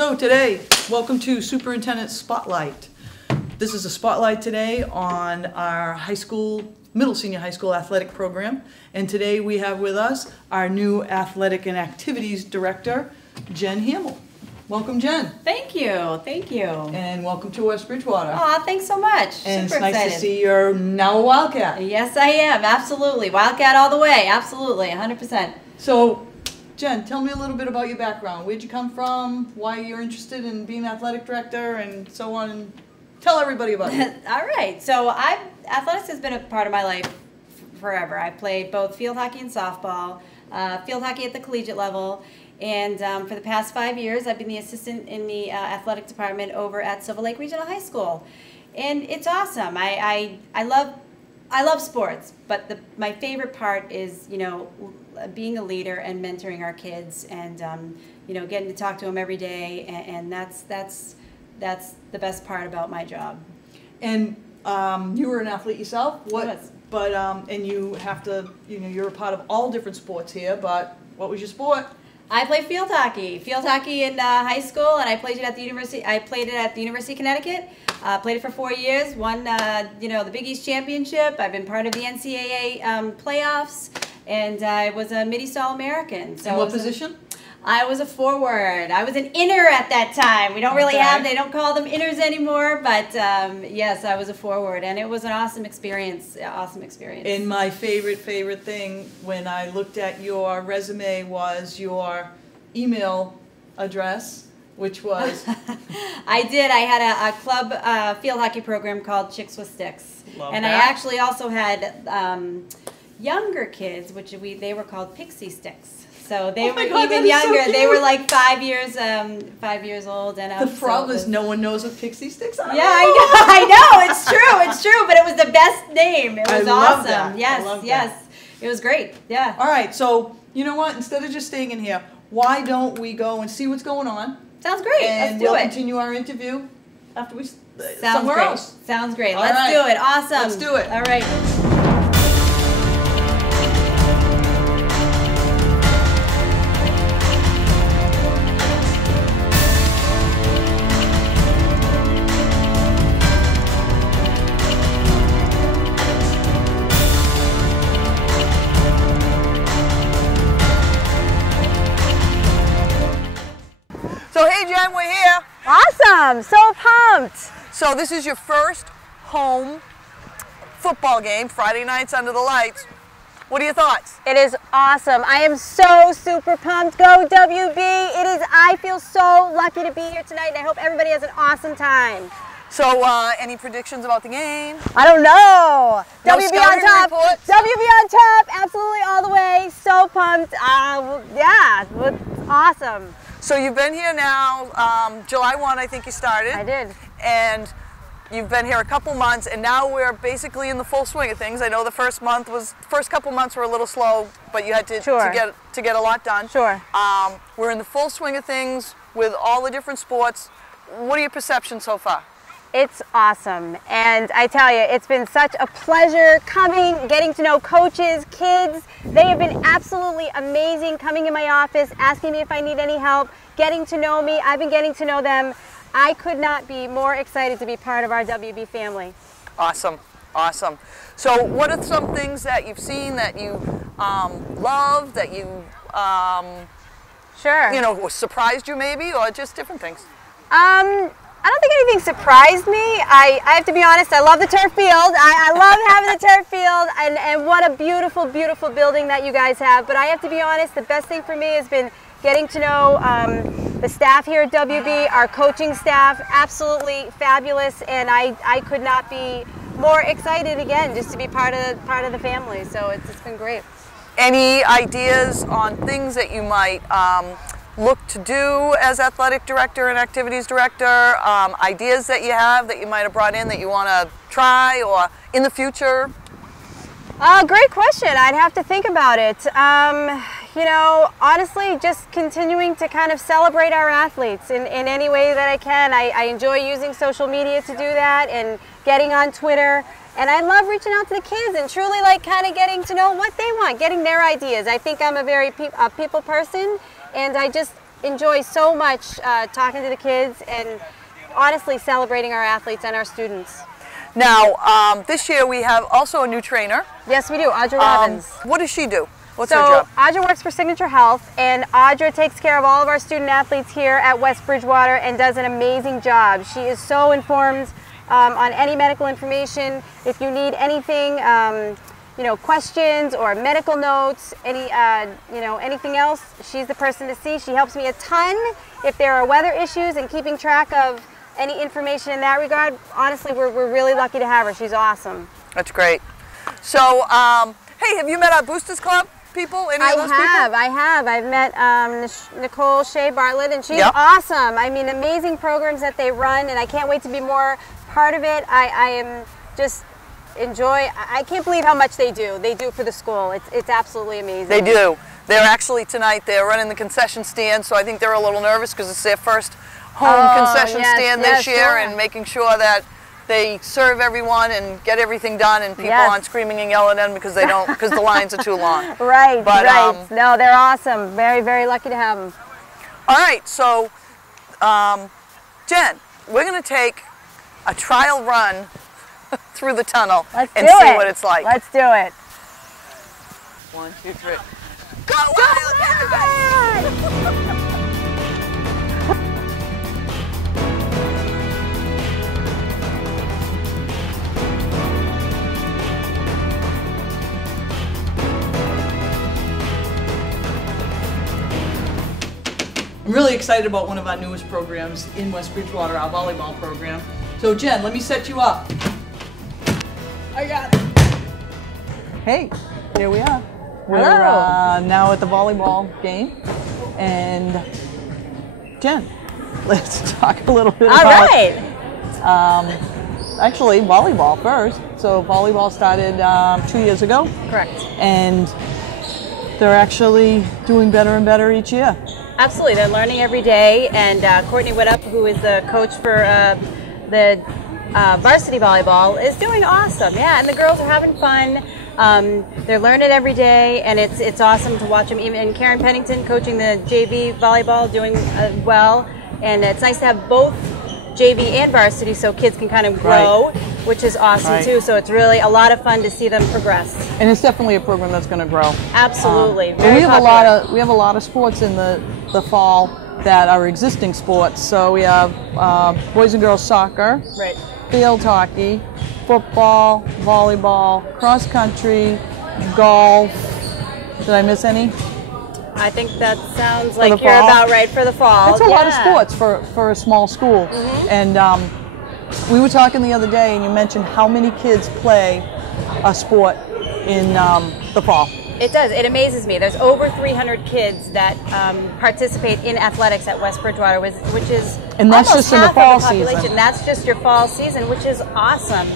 So today, welcome to Superintendent Spotlight. This is a spotlight today on our high school, middle senior high school athletic program. And today we have with us our new athletic and activities director, Jen Hammel. Welcome, Jen. Thank you, thank you. And welcome to West Bridgewater. Aw, thanks so much. And Super it's nice excited. to see you're now a Wildcat. Yes, I am, absolutely. Wildcat all the way, absolutely, 100%. So, Jen, tell me a little bit about your background. Where'd you come from? Why you're interested in being athletic director, and so on. And tell everybody about it. All right. So athletics has been a part of my life forever. I played both field hockey and softball, field hockey at the collegiate level, and for the past 5 years, I've been the assistant in the athletic department over at Silver Lake Regional High School, and it's awesome. I love sports, but my favorite part is, you know, being a leader and mentoring our kids, and you know, getting to talk to them every day, and that's the best part about my job. And you were an athlete yourself. I was. But and you have to, you know, you're a part of all different sports here. But what was your sport? I played field hockey in high school, and I played it at the University. I played it at the University of Connecticut. Played it for 4 years. Won, you know, the Big East Championship. I've been part of the NCAA playoffs, and I was a Mid-East All-American. So and what position? I was a forward. I was an inner at that time. We don't really have, they don't call them inners anymore, but yes, I was a forward, and it was an awesome experience, And my favorite thing when I looked at your resume was your email address, which was... I did. I had a club field hockey program called Chicks with Sticks. Love and that. I actually also had younger kids, which they were called Pixie Sticks. So they were even younger. So they were like 5 years old. And the problem is no one knows what Pixie Sticks are. Yeah, I know. It's true. But it was the best name. It was awesome. That. Yes. It was great. Yeah. All right. So you know what? Instead of just staying in here, why don't we go and see what's going on? Sounds great. And Let's do we'll it. continue our interview after we Sounds somewhere great. else. Sounds great. All Let's right. do it. Awesome. Let's do it. All right. So hey Jen, we're here. Awesome, so pumped. So this is your first home football game, Friday nights under the lights. What are your thoughts? It is awesome. I am so super pumped. Go WB. I feel so lucky to be here tonight, and I hope everybody has an awesome time. So any predictions about the game? I don't know. No WB on scouting top. reports? WB on top, absolutely all the way. So pumped. Yeah, it's awesome. So you've been here now, July 1 I think you started. I did. And you've been here a couple months, and now we're basically in the full swing of things. I know the first couple months were a little slow, but you had to, to get a lot done. Sure. We're in the full swing of things with all the different sports. What are your perceptions so far? It's awesome, and I tell you, it's been such a pleasure coming, getting to know coaches, kids. They have been absolutely amazing, coming in my office, asking me if I need any help, getting to know me. I've been getting to know them. I could not be more excited to be part of our WB family. Awesome, awesome. So what are some things that you've seen that you love, that you, Sure. you know, surprised you maybe, or just different things? I don't think anything surprised me. I have to be honest, I love the turf field. I love having the turf field, and what a beautiful, beautiful building that you guys have. But I have to be honest, the best thing for me has been getting to know the staff here at WB, our coaching staff, absolutely fabulous, and I could not be more excited again just to be part of the family. So it's been great. Any ideas on things that you might look to do as athletic director and activities director, ideas that you have that you might have brought in that you want to try or in the future? Great question. I'd have to think about it. You know, honestly, just continuing to kind of celebrate our athletes in any way that I can. I enjoy using social media to do that, and getting on Twitter. And I love reaching out to the kids and truly like kind of getting to know what they want, getting their ideas. I think I'm a very people person, and I just enjoy so much talking to the kids and honestly celebrating our athletes and our students. Now, this year we have also a new trainer. Yes, we do, Audra Robbins. What does she do? What's her So job? Audra works for Signature Health, and Audra takes care of all of our student athletes here at West Bridgewater and does an amazing job. She is so informed on any medical information. If you need anything, you know, questions or medical notes, any, you know, anything else, she's the person to see. She helps me a ton if there are weather issues and keeping track of any information in that regard. Honestly, we're really lucky to have her. She's awesome. That's great. So, hey, have you met our Boosters Club people? Any of those people? I have. I've met Nicole Shea Bartlett, and she's Yep. awesome. I mean, amazing programs that they run, and I can't wait to be more part of it. I am just I can't believe how much they do. They do for the school. It's absolutely amazing. They do. They're actually tonight, they're running the concession stand, so I think they're a little nervous because it's their first home concession stand this year, sure. and making sure that they serve everyone and get everything done, and people Yes. aren't screaming and yelling at them because they don't, because the lines are too long. Right, But, right. No, they're awesome. Very, very lucky to have them. All right, so Jen, we're going to take a trial run through the tunnel Let's and do see it. what it's like. Let's do it. 1, 2, 3. Go Wild, everybody! I'm really excited about one of our newest programs in West Bridgewater, our volleyball program. So Jen, let me set you up. I got it. Hey, here we are. We're now at the volleyball game. And Jen, let's talk a little bit All about right. actually volleyball first. So volleyball started 2 years ago. Correct. And they're actually doing better and better each year. Absolutely, they're learning every day, and Courtney Whittup, who is the coach for the varsity volleyball, is doing awesome. Yeah, and the girls are having fun. They're learning every day, and it's awesome to watch them. Even Karen Pennington coaching the JV volleyball, doing well, and it's nice to have both JV and varsity so kids can kind of grow, which is awesome too. So it's really a lot of fun to see them progress. And it's definitely a program that's going to grow. Absolutely. But we have we have a lot of sports in the fall that are existing sports. So we have boys and girls soccer, Right. field hockey, football, volleyball, cross country, golf. Did I miss any? I think that sounds like the you're fall? about right for the fall. That's a lot of sports for a small school. And we were talking the other day, and you mentioned how many kids play a sport in the fall. It does. It amazes me. There's over 300 kids that participate in athletics at West Bridgewater, which is And that's almost just in the half fall of the population. season. That's just your fall season, which is awesome.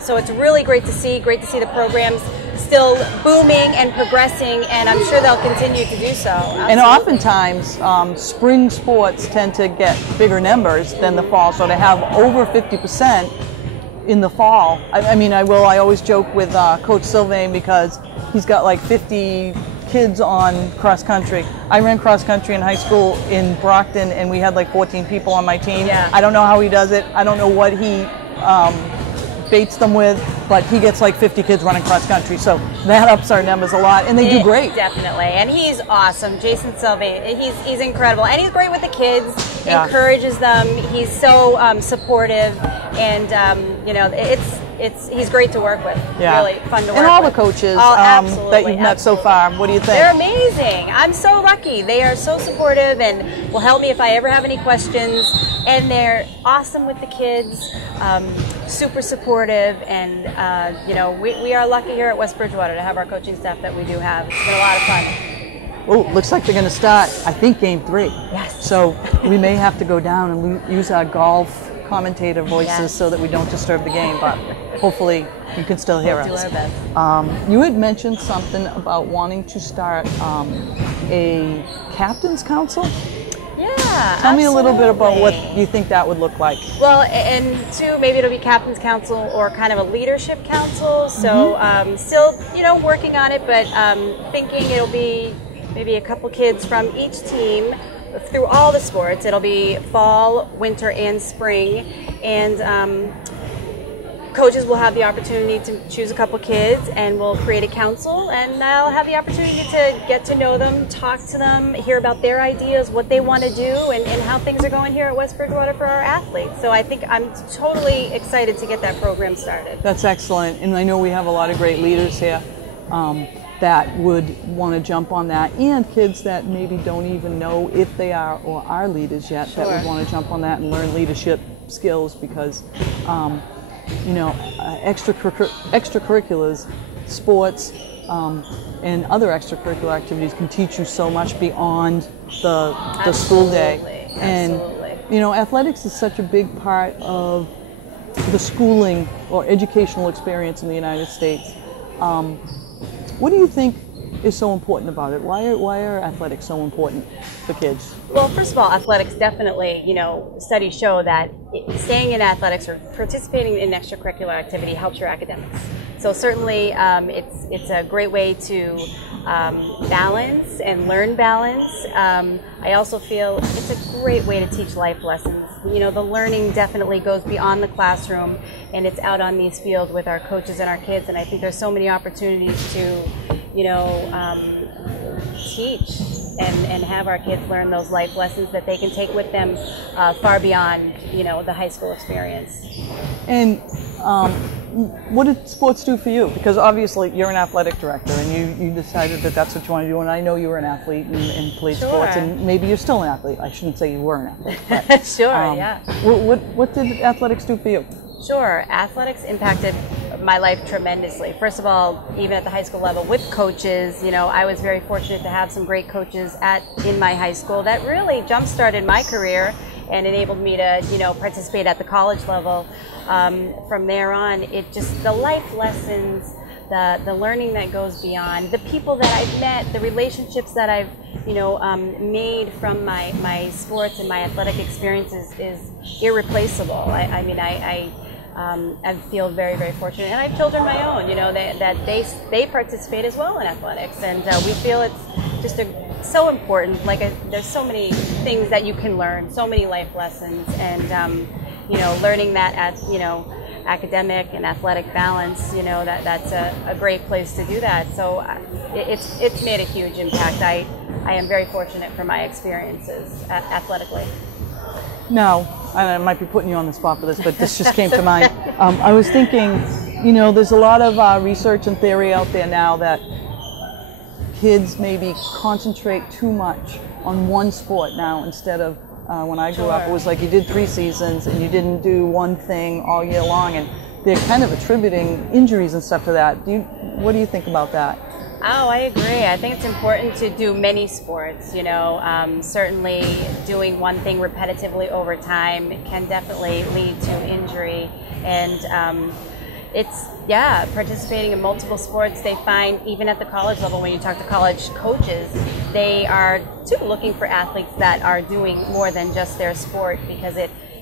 So it's really great to see. Great to see the programs still booming and progressing, and I'm sure they'll continue to do so. And Absolutely. oftentimes, spring sports tend to get bigger numbers than the fall. So to have over 50% in the fall, I always joke with Coach Sylvain because he's got like 50 kids on cross country. I ran cross country in high school in Brockton, and we had like 14 people on my team. Yeah. I don't know how he does it. I don't know what he baits them with, but he gets like 50 kids running cross country, so that ups our numbers a lot, and they do great. Definitely, and he's awesome. Jason Sylvain, he's incredible, and he's great with the kids. Yeah. Encourages them. He's so supportive, and he's great to work with. Yeah. Really fun to work with. And all the coaches Absolutely, that you've met so far, what do you think? They're amazing. I'm so lucky. They are so supportive and will help me if I ever have any questions. And they're awesome with the kids, super supportive, and we are lucky here at West Bridgewater to have our coaching staff that we do have. It's been a lot of fun. Oh, looks like they're going to start, I think, game 3. Yes. So we may have to go down and use our golf commentator voices Yes. so that we don't disturb the game, but hopefully you can still hear We'll us. do our best. You had mentioned something about wanting to start a captain's council. Yeah. Tell me a little bit about what absolutely. you think that would look like. Well, and two, maybe it'll be captain's council or kind of a leadership council. So still, working on it, but thinking it'll be maybe a couple kids from each team through all the sports. It'll be fall, winter, and spring, and coaches will have the opportunity to choose a couple kids, and we'll create a council, and I'll have the opportunity to get to know them, talk to them, hear about their ideas, what they want to do, and how things are going here at West Bridgewater for our athletes. So I think I'm totally excited to get that program started. That's excellent, and I know we have a lot of great leaders here that would want to jump on that, and kids that maybe don't even know if they are or are leaders yet. Sure. That would want to jump on that and learn leadership skills, because you know, extracurriculars, sports, and other extracurricular activities can teach you so much beyond the school day. And you know, athletics is such a big part of the schooling or educational experience in the United States. What do you think is so important about it? Why are athletics so important for kids? Well, first of all, athletics definitely, you know, studies show that staying in athletics or participating in extracurricular activity helps your academics. So certainly it's a great way to balance and learn balance. I also feel it's a great way to teach life lessons. You know, the learning definitely goes beyond the classroom, and it's out on these fields with our coaches and our kids, and I think there's so many opportunities to, you know, teach and have our kids learn those life lessons that they can take with them far beyond, you know, the high school experience. And what did sports do for you? Because obviously you're an athletic director, and you decided that that's what you want to do, and I know you were an athlete and played sports, and maybe you're still an athlete. I shouldn't say you were an athlete. But, sure, yeah. What did athletics do for you? Sure, athletics impacted my life tremendously. First of all, even at the high school level with coaches, you know, I was very fortunate to have some great coaches in my high school that really jump-started my career and enabled me to, you know, participate at the college level. From there on, the life lessons, the learning that goes beyond, the people that I've met, the relationships that I've, you know, made from my sports and my athletic experiences is irreplaceable. I mean, I feel very, very fortunate, and I have children of my own, you know, that they participate as well in athletics, and we feel it's just so important. Like, there's so many things that you can learn, so many life lessons, and you know, learning that at, you know, academic and athletic balance, you know, that's a great place to do that. So it's made a huge impact. I am very fortunate for my experiences athletically. Now, and I might be putting you on the spot for this, but this just came to mind. I was thinking, you know, there's a lot of research and theory out there now that kids maybe concentrate too much on one sport now, instead of when I grew up, it was like you did 3 seasons and you didn't do one thing all year long, and they're kind of attributing injuries and stuff to that. What do you think about that? Oh, I agree. I think it's important to do many sports, you know. Certainly doing one thing repetitively over time can definitely lead to injury. And participating in multiple sports, they find, even at the college level, when you talk to college coaches, they are too looking for athletes that are doing more than just their sport, because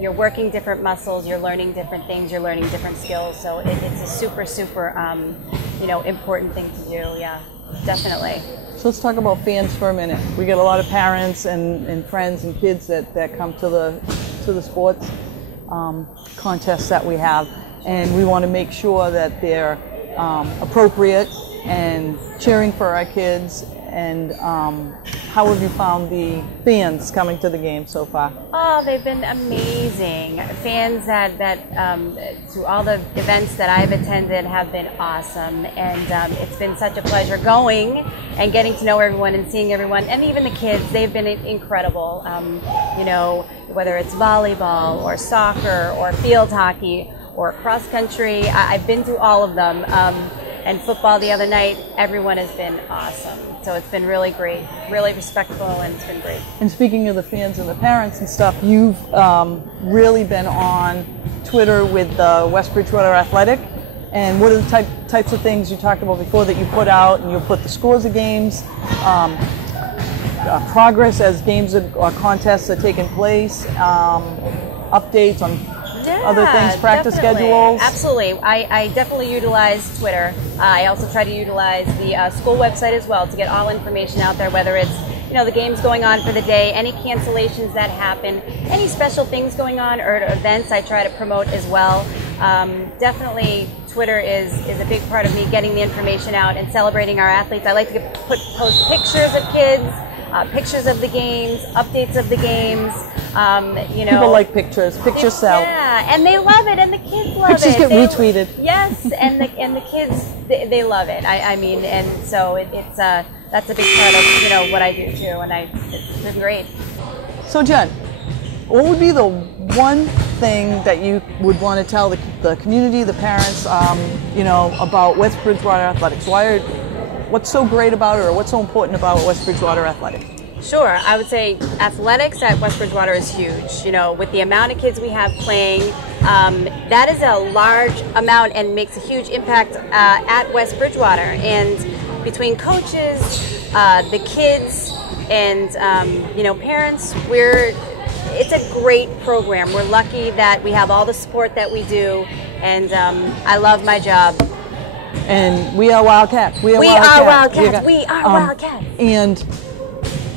you're working different muscles, you're learning different things, you're learning different skills. So it's a super, super, you know, important thing to do. Yeah, definitely. So let's talk about fans for a minute. We get a lot of parents and friends and kids that come to the sports contests that we have, and we want to make sure that they're appropriate and cheering for our kids. And how have you found the fans coming to the game so far? Oh, they've been amazing. Fans that to all the events that I've attended have been awesome, and it's been such a pleasure going and getting to know everyone and seeing everyone, and even the kids. They've been incredible. You know, whether it's volleyball or soccer or field hockey or cross country, I've been to all of them. And football the other night, everyone has been awesome. So it's been really great, really respectful, and it's been great. And speaking of the fans and the parents and stuff, you've really been on Twitter with West Bridgewater Athletic. And what are the types of things you talked about before that you put out? And you'll put the scores of games, progress as games or contests are taking place, updates on other things, practice schedules? Absolutely. I definitely utilize Twitter. I also try to utilize the school website as well to get all information out there, whether it's the games going on for the day, any cancellations that happen, any special things going on or events I try to promote as well. Definitely Twitter is a big part of me getting the information out and celebrating our athletes. I like to post pictures of kids, pictures of the games, updates of the games. People like pictures. Pictures sell. Yeah, and they love it, and the kids love it. Pictures get retweeted. Yes, and the kids they love it. I mean, and so it's that's a big part of what I do too, and it's been great. So Jen, what would be the one thing that you would want to tell the community, the parents, about West Bridgewater Athletics? What's so great about it, or what's so important about West Bridgewater Athletics? Sure, I would say athletics at West Bridgewater is huge. With the amount of kids we have playing, that is a large amount and makes a huge impact at West Bridgewater. And between coaches, the kids, and parents, it's a great program. We're lucky that we have all the support that we do, and I love my job. And we are Wildcats. We are Wildcats. And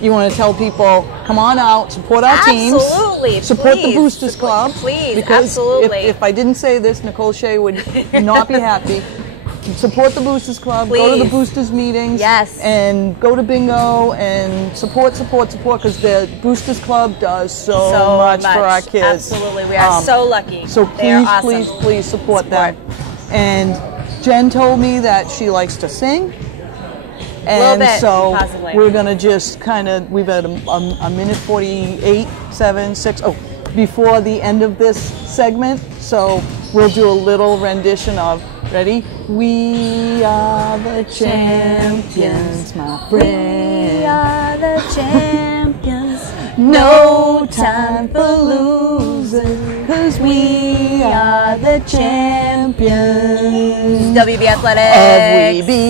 you want to tell people, come on out, support our teams. Absolutely. Support the Boosters Club. Please, because absolutely. If I didn't say this, Nicole Shea would not be happy. Support the Boosters Club. Please. Go to the Boosters meetings. Yes. And go to bingo and support, because the Boosters Club does so much for our kids. Absolutely. We are so lucky. So They are please, awesome. please support them. And Jen told me that she likes to sing. And bit, so possibly. we're going to just we've had a minute 48, 7, 6, before the end of this segment. So we'll do a little rendition of, ready? We are the champions, my friend. We are the champions. No time for losing, 'cause we are the champions. WB Athletics. Of we be.